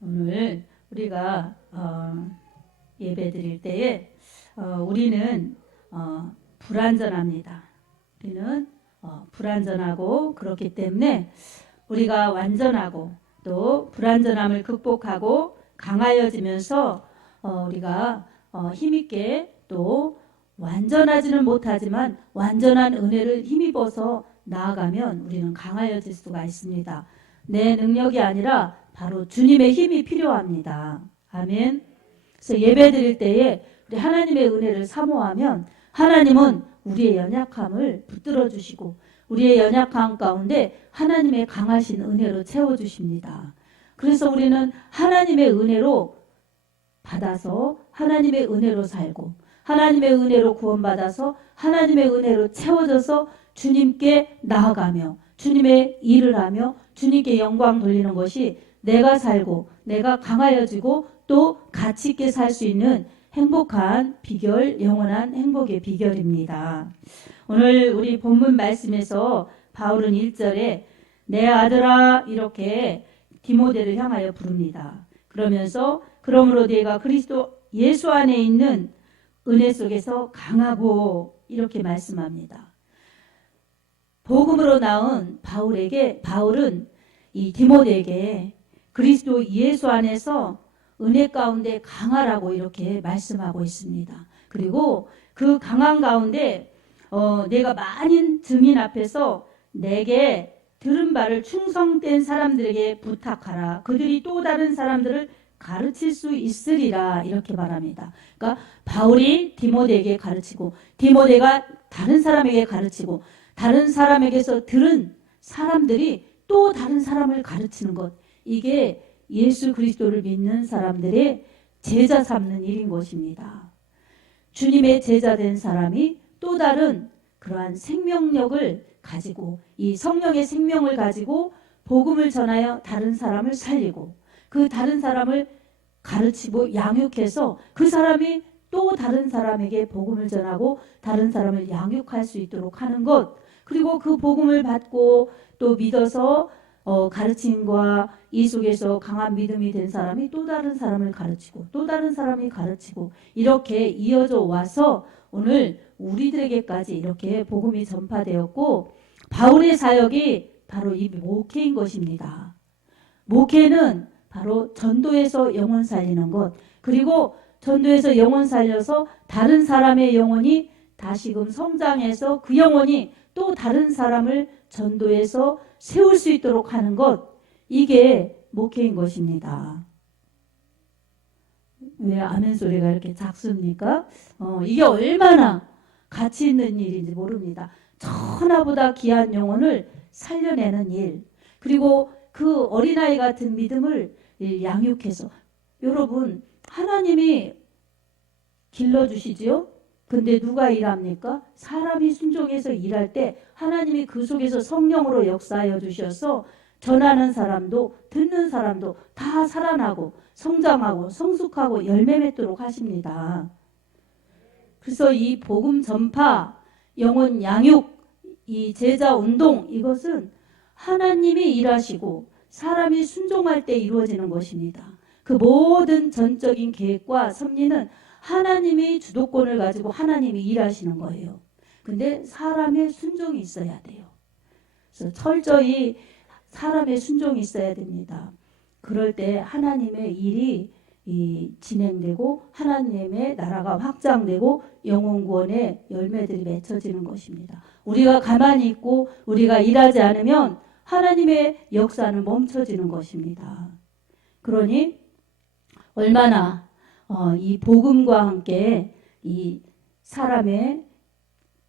오늘 우리가 예배 드릴 때에 우리는 불완전합니다. 우리는 불완전하고 그렇기 때문에 우리가 완전하고 또 불완전함을 극복하고 강하여지면서 우리가 힘있게 또 완전하지는 못하지만 완전한 은혜를 힘입어서 나아가면 우리는 강하여질 수가 있습니다. 내 능력이 아니라 바로 주님의 힘이 필요합니다. 아멘. 그래서 예배 드릴 때에 우리 하나님의 은혜를 사모하면 하나님은 우리의 연약함을 붙들어 주시고 우리의 연약함 가운데 하나님의 강하신 은혜로 채워주십니다. 그래서 우리는 하나님의 은혜로 받아서 하나님의 은혜로 살고 하나님의 은혜로 구원받아서 하나님의 은혜로 채워져서 주님께 나아가며 주님의 일을 하며 주님께 영광 돌리는 것이 내가 살고 내가 강하여지고 또 가치 있게 살 수 있는 행복한 비결, 영원한 행복의 비결입니다. 오늘 우리 본문 말씀에서 바울은 1절에 내 아들아 이렇게 디모데를 향하여 부릅니다. 그러면서 그러므로 네가 그리스도 예수 안에 있는 은혜 속에서 강하고 이렇게 말씀합니다. 복음으로 나온 바울은 이 디모데에게 그리스도 예수 안에서 은혜 가운데 강하라고 이렇게 말씀하고 있습니다. 그리고 그 강한 가운데 내가 많은 증인 앞에서 내게 들은 바를 충성된 사람들에게 부탁하라. 그들이 또 다른 사람들을 가르칠 수 있으리라 이렇게 말합니다. 그러니까 바울이 디모데에게 가르치고 디모데가 다른 사람에게 가르치고 다른 사람에게서 들은 사람들이 또 다른 사람을 가르치는 것, 이게 예수 그리스도를 믿는 사람들의 제자 삼는 일인 것입니다. 주님의 제자 된 사람이 또 다른 그러한 생명력을 가지고 이 성령의 생명을 가지고 복음을 전하여 다른 사람을 살리고 그 다른 사람을 가르치고 양육해서 그 사람이 또 다른 사람에게 복음을 전하고 다른 사람을 양육할 수 있도록 하는 것, 그리고 그 복음을 받고 또 믿어서 가르침과 이 속에서 강한 믿음이 된 사람이 또 다른 사람을 가르치고 또 다른 사람이 가르치고 이렇게 이어져 와서 오늘 우리들에게까지 이렇게 복음이 전파되었고 바울의 사역이 바로 이 목회인 것입니다. 목회는 바로 전도에서 영혼 살리는 것, 그리고 전도에서 영혼 살려서 다른 사람의 영혼이 다시금 성장해서 그 영혼이 또 다른 사람을 전도해서 세울 수 있도록 하는 것, 이게 목회인 것입니다. 왜 아멘 소리가 이렇게 작습니까? 이게 얼마나 가치 있는 일인지 모릅니다. 천하보다 귀한 영혼을 살려내는 일, 그리고 그 어린아이 같은 믿음을 양육해서, 여러분 하나님이 길러주시지요? 근데 누가 일합니까? 사람이 순종해서 일할 때 하나님이 그 속에서 성령으로 역사하여 주셔서 전하는 사람도 듣는 사람도 다 살아나고 성장하고 성숙하고 열매 맺도록 하십니다. 그래서 이 복음 전파, 영혼 양육, 이 제자 운동, 이것은 하나님이 일하시고 사람이 순종할 때 이루어지는 것입니다. 그 모든 전적인 계획과 섭리는 하나님이 주도권을 가지고 하나님이 일하시는 거예요. 근데 사람의 순종이 있어야 돼요. 그래서 철저히 사람의 순종이 있어야 됩니다. 그럴 때 하나님의 일이 진행되고 하나님의 나라가 확장되고 영혼 구원의 열매들이 맺혀지는 것입니다. 우리가 가만히 있고 우리가 일하지 않으면 하나님의 역사는 멈춰지는 것입니다. 그러니 얼마나 이 복음과 함께 이 사람의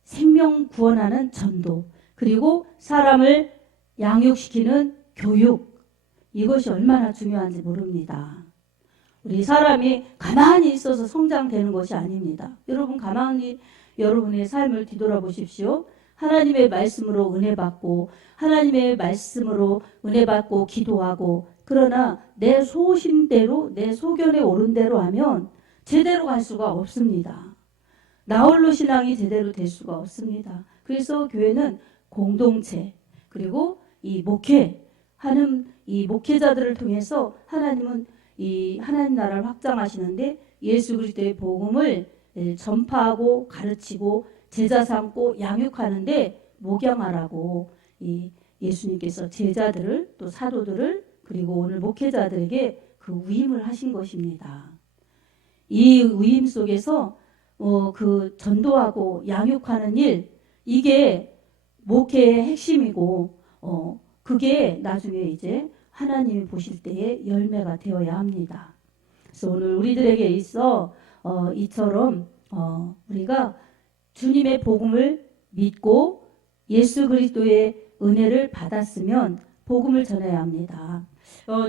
생명 구원하는 전도, 그리고 사람을 양육시키는 교육, 이것이 얼마나 중요한지 모릅니다. 우리 사람이 가만히 있어서 성장되는 것이 아닙니다. 여러분 가만히 여러분의 삶을 뒤돌아보십시오. 하나님의 말씀으로 은혜 받고 하나님의 말씀으로 은혜 받고 기도하고, 그러나 내 소신대로 내 소견에 오른 대로 하면 제대로 갈 수가 없습니다. 나홀로 신앙이 제대로 될 수가 없습니다. 그래서 교회는 공동체, 그리고 이 목회하는 이 목회자들을 통해서 하나님은 이 하나님 나라를 확장하시는데 예수 그리스도의 복음을 전파하고 가르치고 제자 삼고 양육하는데 목양하라고 이 예수님께서 제자들을 또 사도들을 그리고 오늘 목회자들에게 그 위임을 하신 것입니다. 이 위임 속에서 그 전도하고 양육하는 일, 이게 목회의 핵심이고 그게 나중에 이제 하나님이 보실 때에 열매가 되어야 합니다. 그래서 오늘 우리들에게 있어 이처럼 우리가 주님의 복음을 믿고 예수 그리스도의 은혜를 받았으면 복음을 전해야 합니다.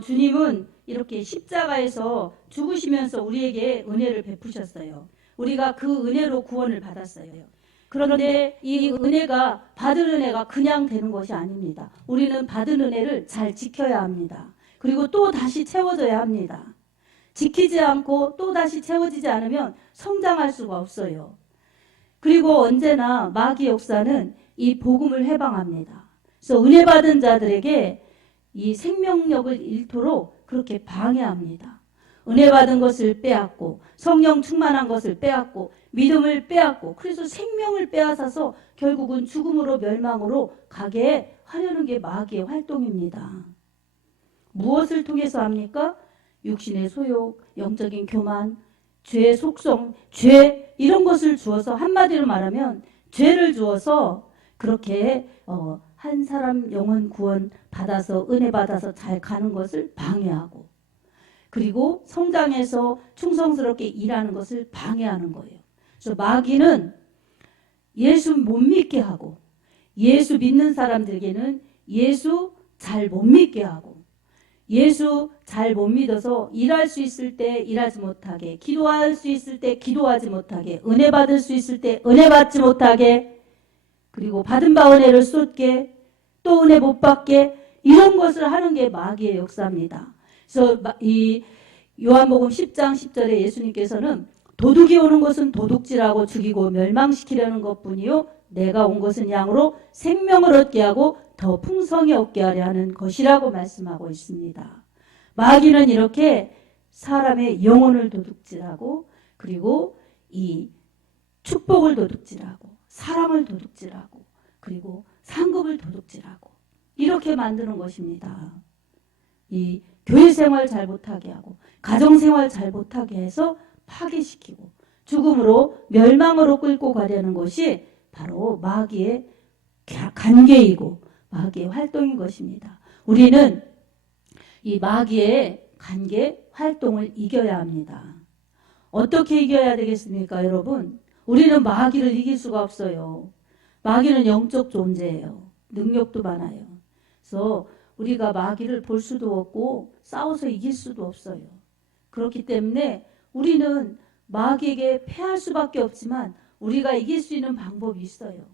주님은 이렇게 십자가에서 죽으시면서 우리에게 은혜를 베푸셨어요. 우리가 그 은혜로 구원을 받았어요. 그런데 이 은혜가 받은 은혜가 그냥 되는 것이 아닙니다. 우리는 받은 은혜를 잘 지켜야 합니다. 그리고 또 다시 채워져야 합니다. 지키지 않고 또 다시 채워지지 않으면 성장할 수가 없어요. 그리고 언제나 마귀 역사는 이 복음을 해방합니다. 그래서 은혜 받은 자들에게 이 생명력을 잃도록 그렇게 방해합니다. 은혜 받은 것을 빼앗고 성령 충만한 것을 빼앗고 믿음을 빼앗고 그래서 생명을 빼앗아서 결국은 죽음으로 멸망으로 가게 하려는 게 마귀의 활동입니다. 무엇을 통해서 합니까? 육신의 소욕, 영적인 교만, 죄의 속성, 죄 이런 것을 주어서 한마디로 말하면 죄를 주어서 그렇게 한 사람 영혼 구원 받아서 은혜 받아서 잘 가는 것을 방해하고 그리고 성장해서 충성스럽게 일하는 것을 방해하는 거예요. 그래서 마귀는 예수 못 믿게 하고 예수 믿는 사람들에게는 예수 잘 못 믿게 하고 예수 잘 못 믿어서 일할 수 있을 때 일하지 못하게 기도할 수 있을 때 기도하지 못하게 은혜 받을 수 있을 때 은혜 받지 못하게 그리고 받은 바 은혜를 쏟게 또 은혜 못 받게 이런 것을 하는 게 마귀의 역사입니다. 그래서 이 요한복음 10장 10절에 예수님께서는 도둑이 오는 것은 도둑질하고 죽이고 멸망시키려는 것뿐이요 내가 온 것은 양으로 생명을 얻게 하고 더 풍성히 얻게 하려 하는 것이라고 말씀하고 있습니다. 마귀는 이렇게 사람의 영혼을 도둑질하고 그리고 이 축복을 도둑질하고 사랑을 도둑질하고 그리고 상급을 도둑질하고 이렇게 만드는 것입니다. 이 교회 생활 잘 못하게 하고 가정 생활 잘 못하게 해서 파괴시키고 죽음으로 멸망으로 끌고 가려는 것이 바로 마귀의 관계이고 마귀의 활동인 것입니다. 우리는 이 마귀의 관계 활동을 이겨야 합니다. 어떻게 이겨야 되겠습니까, 여러분? 우리는 마귀를 이길 수가 없어요. 마귀는 영적 존재예요. 능력도 많아요. 그래서 우리가 마귀를 볼 수도 없고 싸워서 이길 수도 없어요. 그렇기 때문에 우리는 마귀에게 패할 수밖에 없지만 우리가 이길 수 있는 방법이 있어요.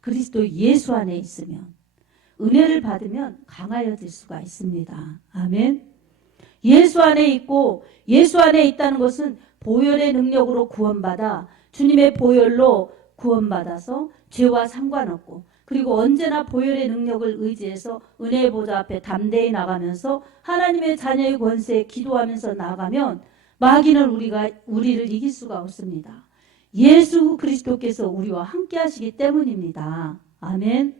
그리스도 예수 안에 있으면 은혜를 받으면 강하여질 수가 있습니다. 아멘. 예수 안에 있고 예수 안에 있다는 것은 보혈의 능력으로 구원받아 주님의 보혈로 구원받아서 죄와 상관없고 그리고 언제나 보혈의 능력을 의지해서 은혜의 보좌 앞에 담대히 나가면서 하나님의 자녀의 권세에 기도하면서 나가면 마귀는 우리를 이길 수가 없습니다. 예수 그리스도께서 우리와 함께 하시기 때문입니다. 아멘.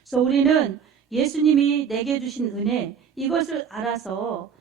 그래서 우리는 예수님이 내게 주신 은혜 이것을 알아서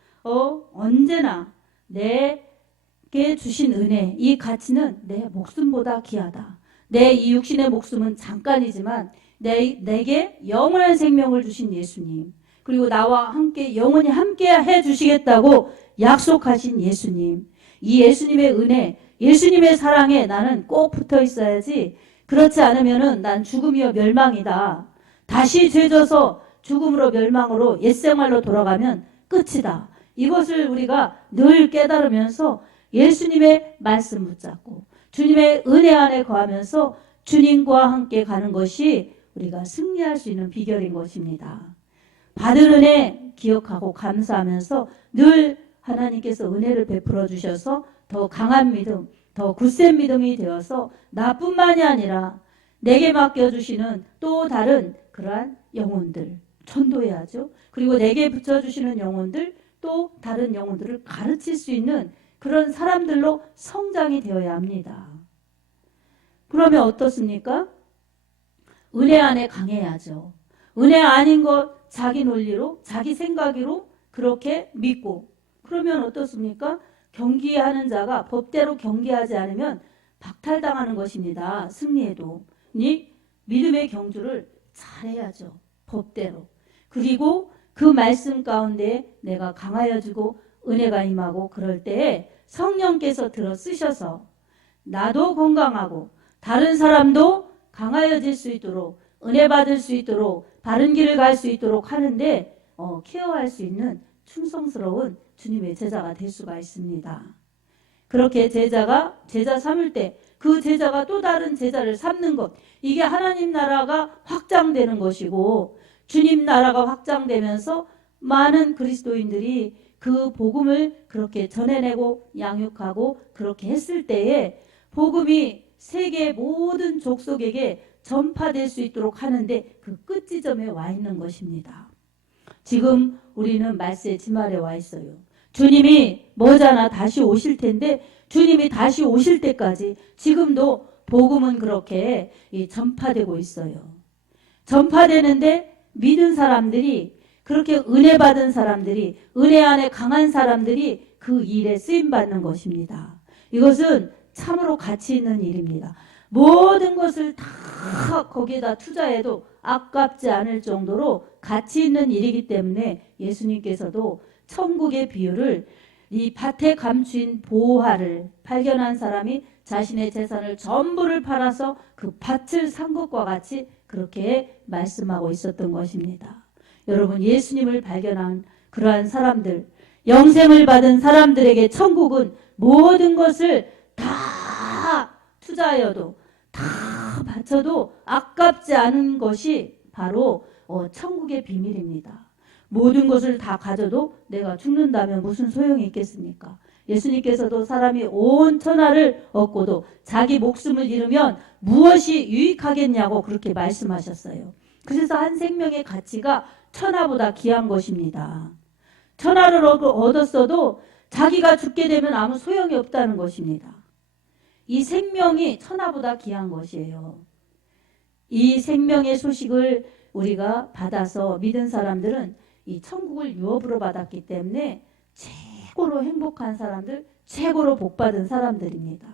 언제나 내게 주신 은혜 이 가치는 내 목숨보다 귀하다. 내 이 육신의 목숨은 잠깐이지만 내게 영원한 생명을 주신 예수님 그리고 나와 함께 영원히 함께 해주시겠다고 약속하신 예수님 이 예수님의 은혜 예수님의 사랑에 나는 꼭 붙어 있어야지 그렇지 않으면은 난 죽음이여 멸망이다. 다시 죄져서 죽음으로 멸망으로 옛생활로 돌아가면 끝이다. 이것을 우리가 늘 깨달으면서 예수님의 말씀 붙잡고 주님의 은혜 안에 거하면서 주님과 함께 가는 것이 우리가 승리할 수 있는 비결인 것입니다. 받은 은혜 기억하고 감사하면서 늘 하나님께서 은혜를 베풀어 주셔서 더 강한 믿음, 더 굳센 믿음이 되어서 나뿐만이 아니라 내게 맡겨주시는 또 다른 그러한 영혼들 전도해야죠. 그리고 내게 붙여주시는 영혼들 또 다른 영혼들을 가르칠 수 있는 그런 사람들로 성장이 되어야 합니다. 그러면 어떻습니까? 은혜 안에 강해야죠. 은혜 아닌 것 자기 논리로 자기 생각으로 그렇게 믿고 그러면 어떻습니까? 경기하는 자가 법대로 경기하지 않으면 박탈당하는 것입니다. 승리해도. 믿음의 경주를 잘해야죠. 법대로. 그리고 그 말씀 가운데 내가 강하여지고 은혜가 임하고 그럴 때에 성령께서 들어 쓰셔서 나도 건강하고 다른 사람도 강하여질 수 있도록 은혜 받을 수 있도록 바른 길을 갈 수 있도록 하는데 케어할 수 있는 충성스러운 주님의 제자가 될 수가 있습니다. 그렇게 제자 삼을 때 그 제자가 또 다른 제자를 삼는 것, 이게 하나님 나라가 확장되는 것이고 주님 나라가 확장되면서 많은 그리스도인들이 그 복음을 그렇게 전해내고 양육하고 그렇게 했을 때에 복음이 세계 모든 족속에게 전파될 수 있도록 하는데 그 끝지점에 와 있는 것입니다. 지금 우리는 말세의 지말에 와 있어요. 주님이 머지않아 다시 오실 텐데 주님이 다시 오실 때까지 지금도 복음은 그렇게 전파되고 있어요. 전파되는데 믿은 사람들이 그렇게 은혜 받은 사람들이 은혜 안에 강한 사람들이 그 일에 쓰임받는 것입니다. 이것은 참으로 가치 있는 일입니다. 모든 것을 다 거기에다 투자해도 아깝지 않을 정도로 가치 있는 일이기 때문에 예수님께서도 천국의 비유를 이 밭에 감춘 보화를 발견한 사람이 자신의 재산을 전부를 팔아서 그 밭을 산 것과 같이 그렇게 말씀하고 있었던 것입니다. 여러분, 예수님을 발견한 그러한 사람들, 영생을 받은 사람들에게 천국은 모든 것을 다 투자하여도 다 바쳐도 아깝지 않은 것이 바로 천국의 비밀입니다. 모든 것을 다 가져도 내가 죽는다면 무슨 소용이 있겠습니까? 예수님께서도 사람이 온 천하를 얻고도 자기 목숨을 잃으면 무엇이 유익하겠냐고 그렇게 말씀하셨어요. 그래서 한 생명의 가치가 천하보다 귀한 것입니다. 천하를 얻었어도 자기가 죽게 되면 아무 소용이 없다는 것입니다. 이 생명이 천하보다 귀한 것이에요. 이 생명의 소식을 우리가 받아서 믿은 사람들은 이 천국을 유업으로 받았기 때문에 최고로 행복한 사람들, 최고로 복받은 사람들입니다.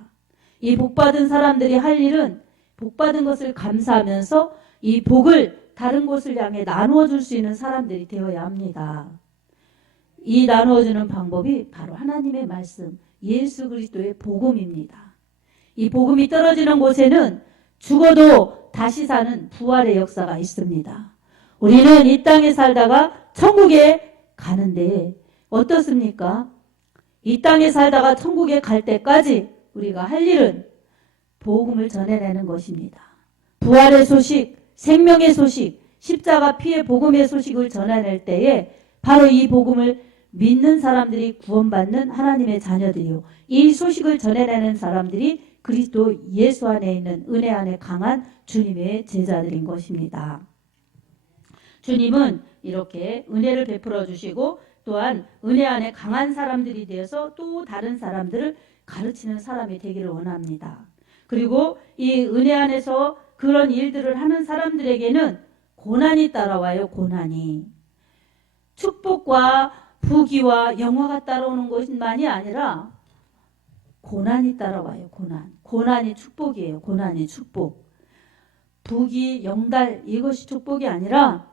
이 복받은 사람들이 할 일은 복받은 것을 감사하면서 이 복을 다른 곳을 향해 나누어 줄 수 있는 사람들이 되어야 합니다. 이 나누어 주는 방법이 바로 하나님의 말씀, 예수 그리스도의 복음입니다. 이 복음이 떨어지는 곳에는 죽어도 다시 사는 부활의 역사가 있습니다. 우리는 이 땅에 살다가 천국에 가는데 어떻습니까? 이 땅에 살다가 천국에 갈 때까지 우리가 할 일은 복음을 전해내는 것입니다. 부활의 소식, 생명의 소식, 십자가 피의 복음의 소식을 전해낼 때에 바로 이 복음을 믿는 사람들이 구원받는 하나님의 자녀들이요. 이 소식을 전해내는 사람들이 그리스도 예수 안에 있는 은혜 안에 강한 주님의 제자들인 것입니다. 주님은 이렇게 은혜를 베풀어 주시고 또한 은혜 안에 강한 사람들이 되어서 또 다른 사람들을 가르치는 사람이 되기를 원합니다. 그리고 이 은혜 안에서 그런 일들을 하는 사람들에게는 고난이 따라와요. 고난이. 축복과 부귀와 영화가 따라오는 것만이 아니라 고난이 따라와요. 고난이 축복이에요. 고난이 축복. 부귀, 영달 이것이 축복이 아니라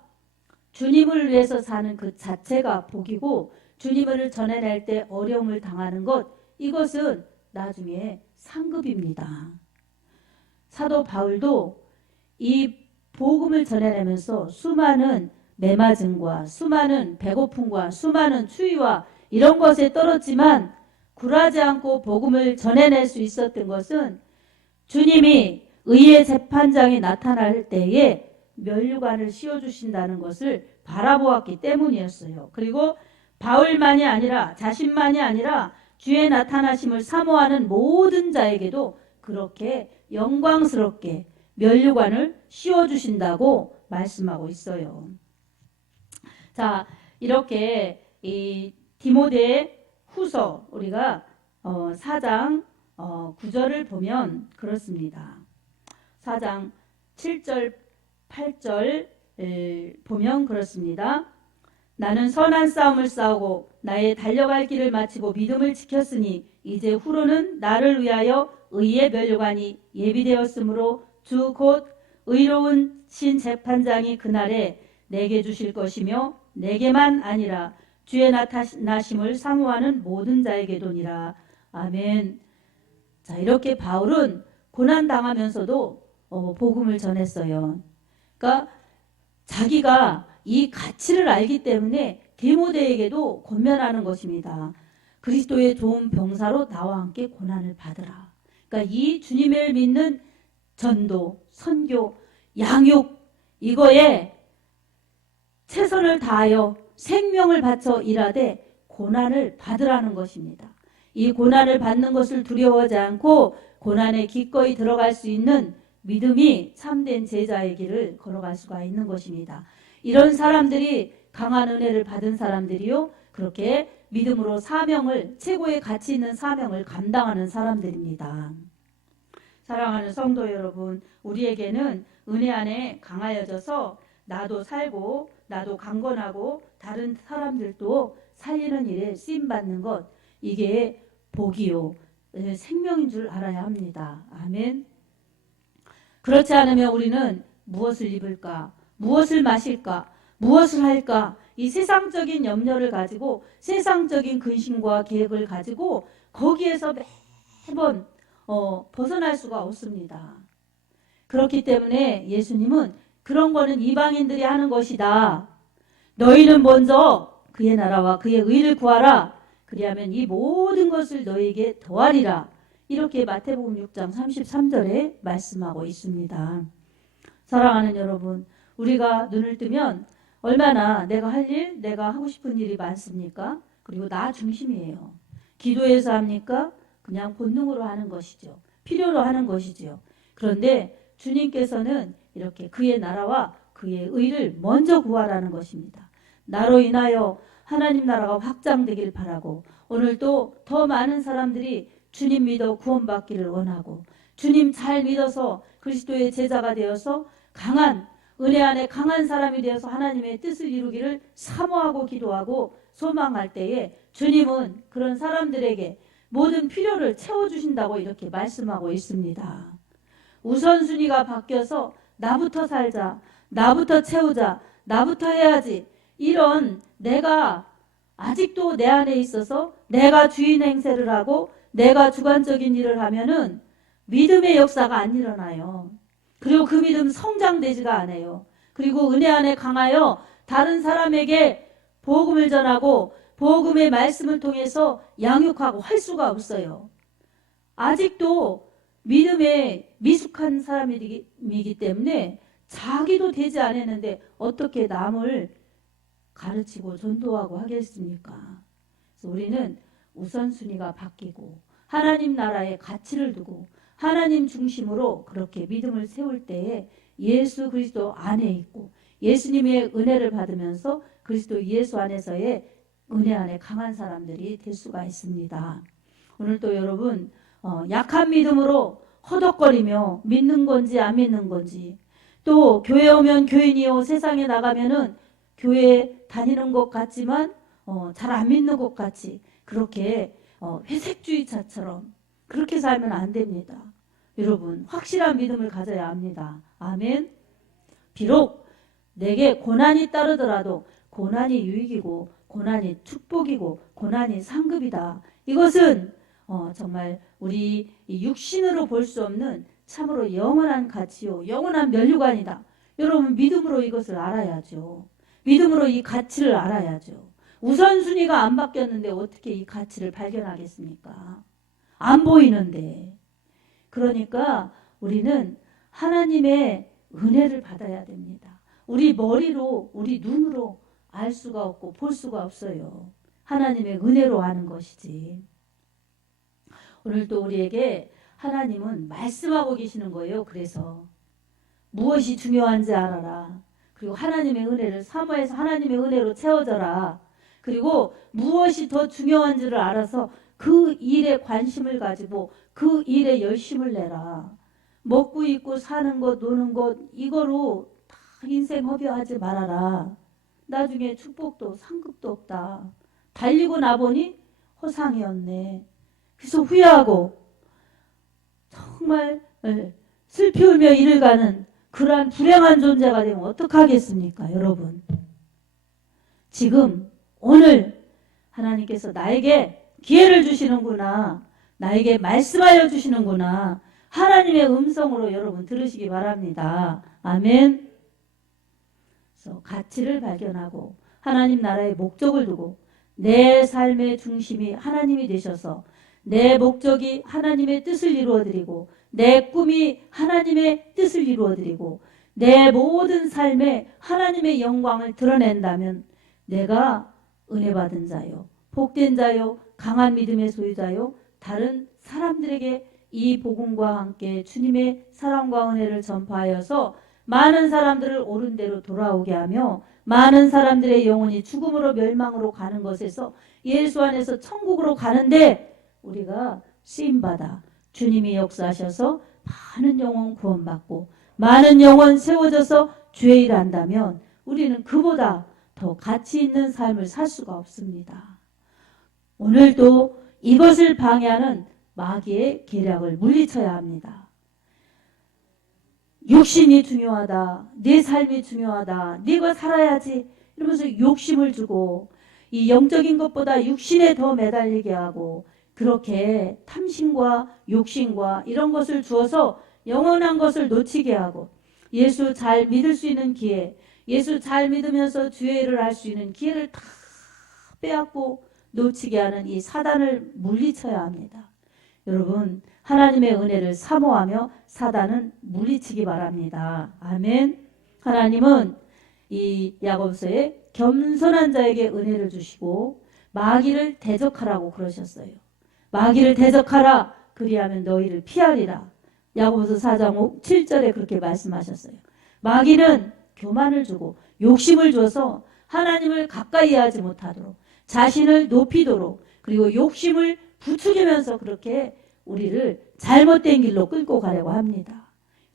주님을 위해서 사는 그 자체가 복이고 주님을 전해낼 때 어려움을 당하는 것 이것은 나중에 상급입니다. 사도 바울도 이 복음을 전해내면서 수많은 매맞음과 수많은 배고픔과 수많은 추위와 이런 것에 떨었지만 굴하지 않고 복음을 전해낼 수 있었던 것은 주님이 의의 재판장이 나타날 때에 면류관을 씌워주신다는 것을 바라보았기 때문이었어요. 그리고 바울만이 아니라 자신만이 아니라 주의 나타나심을 사모하는 모든 자에게도 그렇게 영광스럽게 면류관을 씌워주신다고 말씀하고 있어요. 자, 이렇게 이 디모데 후서 우리가 4장 9절을 보면 그렇습니다. 4장 7절 8절 보면 그렇습니다. 나는 선한 싸움을 싸우고 나의 달려갈 길을 마치고 믿음을 지켰으니 이제 후로는 나를 위하여 의의 면류관이 예비되었으므로 주 곧 의로운 신 재판장이 그날에 내게 주실 것이며 내게만 아니라 주의 나타나심을 사모하는 모든 자에게도니라. 아멘. 자, 이렇게 바울은 고난 당하면서도 복음을 전했어요. 그러니까 자기가 이 가치를 알기 때문에 디모데에게도 권면하는 것입니다. 그리스도의 좋은 병사로 나와 함께 고난을 받으라. 그러니까 이 주님을 믿는 전도, 선교, 양육 이거에 최선을 다하여 생명을 바쳐 일하되 고난을 받으라는 것입니다. 이 고난을 받는 것을 두려워하지 않고 고난에 기꺼이 들어갈 수 있는 믿음이 참된 제자의 길을 걸어갈 수가 있는 것입니다. 이런 사람들이 강한 은혜를 받은 사람들이요, 그렇게 믿음으로 사명을, 최고의 가치 있는 사명을 감당하는 사람들입니다. 사랑하는 성도 여러분, 우리에게는 은혜 안에 강하여져서 나도 살고 나도 강건하고 다른 사람들도 살리는 일에 쓰임받는 것, 이게 복이요 생명인 줄 알아야 합니다. 아멘. 그렇지 않으면 우리는 무엇을 입을까, 무엇을 마실까, 무엇을 할까, 이 세상적인 염려를 가지고 세상적인 근심과 계획을 가지고 거기에서 매번 벗어날 수가 없습니다. 그렇기 때문에 예수님은 그런 거는 이방인들이 하는 것이다. 너희는 먼저 그의 나라와 그의 의를 구하라. 그리하면 이 모든 것을 너희에게 더하리라. 이렇게 마태복음 6장 33절에 말씀하고 있습니다. 사랑하는 여러분, 우리가 눈을 뜨면 얼마나 내가 할 일, 내가 하고 싶은 일이 많습니까? 그리고 나 중심이에요. 기도해서 합니까? 그냥 본능으로 하는 것이죠. 필요로 하는 것이죠. 그런데 주님께서는 이렇게 그의 나라와 그의 의를 먼저 구하라는 것입니다. 나로 인하여 하나님 나라가 확장되길 바라고, 오늘도 더 많은 사람들이 주님 믿어 구원받기를 원하고, 주님 잘 믿어서 그리스도의 제자가 되어서 강한 은혜 안에 강한 사람이 되어서 하나님의 뜻을 이루기를 사모하고 기도하고 소망할 때에 주님은 그런 사람들에게 모든 필요를 채워주신다고 이렇게 말씀하고 있습니다. 우선순위가 바뀌어서 나부터 살자, 나부터 채우자, 나부터 해야지, 이런 내가 아직도 내 안에 있어서 내가 주인 행세를 하고 내가 주관적인 일을 하면은 믿음의 역사가 안 일어나요. 그리고 그 믿음 성장되지가 않아요. 그리고 은혜 안에 강하여 다른 사람에게 복음을 전하고 복음의 말씀을 통해서 양육하고 할 수가 없어요. 아직도 믿음에 미숙한 사람이기 때문에 자기도 되지 않았는데 어떻게 남을 가르치고 전도하고 하겠습니까? 그래서 우리는 우선순위가 바뀌고 하나님 나라의 가치를 두고 하나님 중심으로 그렇게 믿음을 세울 때에 예수 그리스도 안에 있고 예수님의 은혜를 받으면서 그리스도 예수 안에서의 은혜 안에 강한 사람들이 될 수가 있습니다. 오늘도 여러분 약한 믿음으로 허덕거리며 믿는 건지 안 믿는 건지, 또 교회 오면 교인이요 세상에 나가면은 교회 다니는 것 같지만 잘 안 믿는 것 같이 그렇게 회색주의자처럼 그렇게 살면 안 됩니다. 여러분, 확실한 믿음을 가져야 합니다. 아멘. 비록 내게 고난이 따르더라도 고난이 유익이고 고난이 축복이고 고난이 상급이다. 이것은 정말 우리 육신으로 볼 수 없는 참으로 영원한 가치요, 영원한 면류관이다. 여러분, 믿음으로 이것을 알아야죠. 믿음으로 이 가치를 알아야죠. 우선순위가 안 바뀌었는데 어떻게 이 가치를 발견하겠습니까? 안 보이는데. 그러니까 우리는 하나님의 은혜를 받아야 됩니다. 우리 머리로, 우리 눈으로 알 수가 없고 볼 수가 없어요. 하나님의 은혜로 아는 것이지. 오늘도 우리에게 하나님은 말씀하고 계시는 거예요. 그래서 무엇이 중요한지 알아라. 그리고 하나님의 은혜를 사모해서 하나님의 은혜로 채워져라. 그리고 무엇이 더 중요한지를 알아서 그 일에 관심을 가지고 그 일에 열심을 내라. 먹고 입고 사는 것, 노는 것 이거로 다 인생 허비하지 말아라. 나중에 축복도 상급도 없다. 달리고 나보니 허상이었네. 그래서 후회하고 정말 슬피 울며 이를 가는 그러한 불행한 존재가 되면 어떡하겠습니까, 여러분? 지금 오늘 하나님께서 나에게 기회를 주시는구나. 나에게 말씀하여 주시는구나. 하나님의 음성으로 여러분 들으시기 바랍니다. 아멘. 그래서 가치를 발견하고 하나님 나라의 목적을 두고 내 삶의 중심이 하나님이 되셔서 내 목적이 하나님의 뜻을 이루어드리고 내 꿈이 하나님의 뜻을 이루어드리고 내 모든 삶에 하나님의 영광을 드러낸다면 내가 은혜 받은 자요, 복된 자요, 강한 믿음의 소유자요, 다른 사람들에게 이 복음과 함께 주님의 사랑과 은혜를 전파하여서 많은 사람들을 옳은 대로 돌아오게 하며 많은 사람들의 영혼이 죽음으로 멸망으로 가는 것에서 예수 안에서 천국으로 가는데 우리가 쓰임받아 주님이 역사하셔서 많은 영혼 구원받고 많은 영혼 세워져서 주의 일을 한다면 우리는 그보다 더 가치 있는 삶을 살 수가 없습니다. 오늘도 이것을 방해하는 마귀의 계략을 물리쳐야 합니다. 욕심이 중요하다. 내 삶이 중요하다. 네가 살아야지. 이러면서 욕심을 주고 이 영적인 것보다 육신에 더 매달리게 하고 그렇게 탐심과 욕심과 이런 것을 주어서 영원한 것을 놓치게 하고 예수 잘 믿을 수 있는 기회, 예수 잘 믿으면서 주의 일을 할 수 있는 기회를 다 빼앗고 놓치게 하는 이 사단을 물리쳐야 합니다. 여러분 하나님의 은혜를 사모하며 사단은 물리치기 바랍니다. 아멘. 하나님은 이 야고보서에 겸손한 자에게 은혜를 주시고 마귀를 대적하라고 그러셨어요. 마귀를 대적하라. 그리하면 너희를 피하리라. 야고보서 4장 7절에 그렇게 말씀하셨어요. 마귀는 교만을 주고 욕심을 줘서 하나님을 가까이 하지 못하도록 자신을 높이도록 그리고 욕심을 부추기면서 그렇게 우리를 잘못된 길로 끌고 가려고 합니다.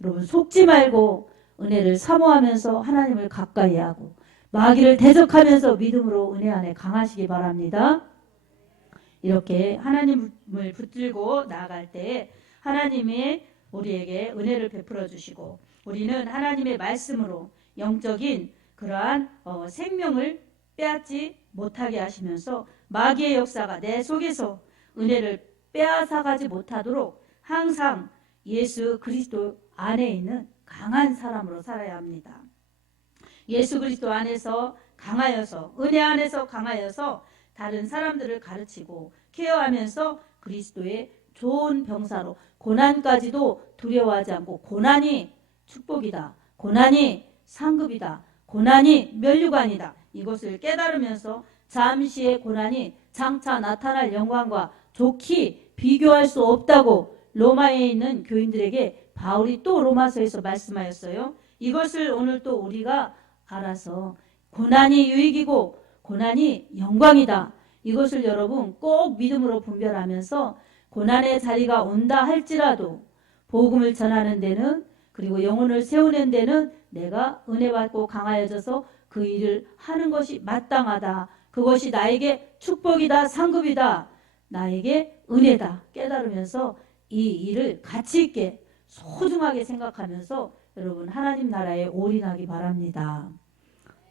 여러분 속지 말고 은혜를 사모하면서 하나님을 가까이 하고 마귀를 대적하면서 믿음으로 은혜 안에 강하시기 바랍니다. 이렇게 하나님을 붙들고 나아갈 때 하나님이 우리에게 은혜를 베풀어 주시고 우리는 하나님의 말씀으로 영적인 그러한 생명을 빼앗지 못하게 하시면서 마귀의 역사가 내 속에서 은혜를 빼앗아가지 못하도록 항상 예수 그리스도 안에 있는 강한 사람으로 살아야 합니다. 예수 그리스도 안에서 강하여서 은혜 안에서 강하여서 다른 사람들을 가르치고 케어하면서 그리스도의 좋은 병사로 고난까지도 두려워하지 않고 고난이 축복이다. 고난이 상급이다. 고난이 면류관이다. 이것을 깨달으면서 잠시의 고난이 장차 나타날 영광과 좋게 비교할 수 없다고 로마에 있는 교인들에게 바울이 또 로마서에서 말씀하였어요. 이것을 오늘 또 우리가 알아서 고난이 유익이고 고난이 영광이다. 이것을 여러분 꼭 믿음으로 분별하면서 고난의 자리가 온다 할지라도 복음을 전하는 데는 그리고 영혼을 세우는 데는 내가 은혜 받고 강하여져서 그 일을 하는 것이 마땅하다. 그것이 나에게 축복이다. 상급이다. 나에게 은혜다. 깨달으면서 이 일을 가치 있게 소중하게 생각하면서 여러분 하나님 나라에 올인하기 바랍니다.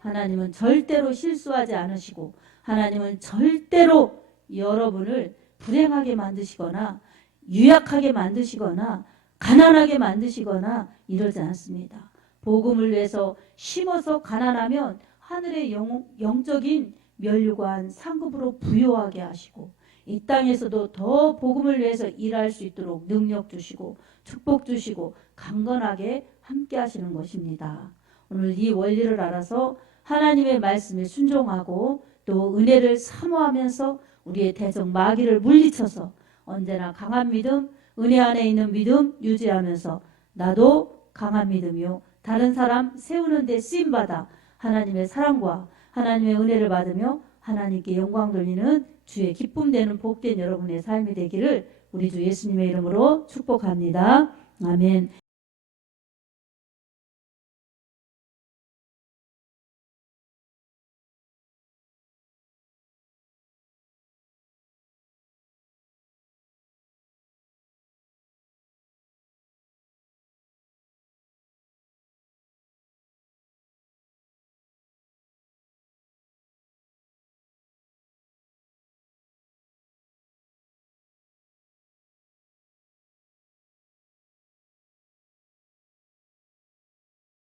하나님은 절대로 실수하지 않으시고 하나님은 절대로 여러분을 불행하게 만드시거나 유약하게 만드시거나 가난하게 만드시거나 이러지 않습니다. 복음을 위해서 심어서 가난하면 하늘의 영적인 면류관 상급으로 부여하게 하시고 이 땅에서도 더 복음을 위해서 일할 수 있도록 능력 주시고 축복 주시고 강건하게 함께 하시는 것입니다. 오늘 이 원리를 알아서 하나님의 말씀에 순종하고 또 은혜를 사모하면서 우리의 대적 마귀를 물리쳐서 언제나 강한 믿음, 은혜 안에 있는 믿음 유지하면서 나도 강한 믿음이요 다른 사람 세우는 데 쓰임받아 하나님의 사랑과 하나님의 은혜를 받으며 하나님께 영광 돌리는 주의 기쁨 되는 복된 여러분의 삶이 되기를 우리 주 예수님의 이름으로 축복합니다. 아멘.